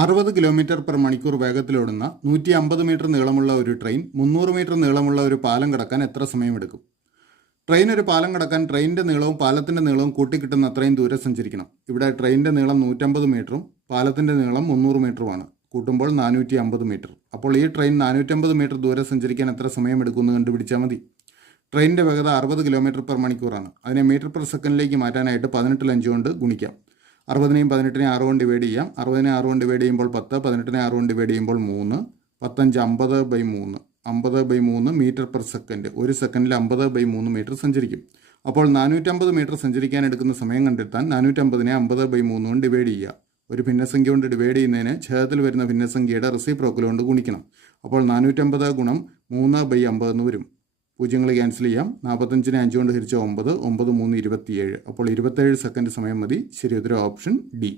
60 km/മണിക്കൂർ വേഗത്തിലോടുന്ന 150 metre നീളമുള്ള ഒരു train 300 metre നീളമുള്ള ഒരു പാലം കടക്കാൻ എത്ര സമയമെടുക്കും? ട്രെയിൻ ഒരു പാലം കടക്കാൻ ട്രെയിനിൻ്റെ നീളവും പാലത്തിൻ്റെ നീളവും കൂട്ടിക്കിട്ടുന്ന അത്രയും ദൂരം സഞ്ചരിക്കണം. ഇവിടെ ട്രെയിനിൻ്റെ നീളം 150 മീറ്ററും പാലത്തിൻ്റെ നീളം 300 മീറ്ററുമാണ്. കൂട്ടുമ്പോൾ 450 മീറ്റർ. അപ്പോൾ ഈ ട്രെയിൻ 450 മീറ്റർ ദൂരം സഞ്ചരിക്കാൻ എത്ര സമയമെടുക്കുമെന്ന് കണ്ടുപിടിച്ചാൽ മതി. ട്രെയിനിൻ്റെ വേഗത 60 km/മണിക്കൂറാണ്. അതിനെ മീറ്റർ പെർ സെക്കൻഡിലേക്ക് മാറ്റാനായിട്ട് 18 5 കൊണ്ട് ഗുണിക്കാം. 60നെയും 18നെയും 6 കൊണ്ട് ഡിവൈഡ് ചെയ്യാം. 60നെ 6 കൊണ്ട് ഡിവൈഡ് ചെയ്യുമ്പോൾ 10, 18നെ 6 കൊണ്ട് ഡിവൈഡ് ചെയ്യുമ്പോൾ 3, 15 50/3. 50/3 മീറ്റർ പെർ സെക്കൻഡ്. ഒരു സെക്കൻഡിൽ 50/3 മീറ്റർ സഞ്ചരിക്കും. അപ്പോൾ 450 മീറ്റർ സഞ്ചരിക്കാൻ എടുക്കുന്ന സമയം കണ്ടെത്താൻ 450നെ 50/3 കൊണ്ട് ഡിവൈഡ് ചെയ്യുക. ഒരു ഭിന്നസംഖ്യ കൊണ്ട് ഡിവൈഡ് ചെയ്യുന്നതിന് ഛേദത്തിൽ വരുന്ന ഭിന്നസംഖ്യയുടെ റെസിപ്രോക്കൽ കൊണ്ട് ഗുണിക്കണം. അപ്പോൾ 450 ഗുണം 3/50 എന്ന് വരും. പൂജ്യങ്ങൾ ക്യാൻസൽ ചെയ്യാം. 45നെ 5 കൊണ്ട് ഹരിച്ച 9, 9 3 27. അപ്പോൾ 27 സെക്കൻഡ് സമയം മതി. ശരി ഉത്തരം ഓപ്ഷൻ ഡി.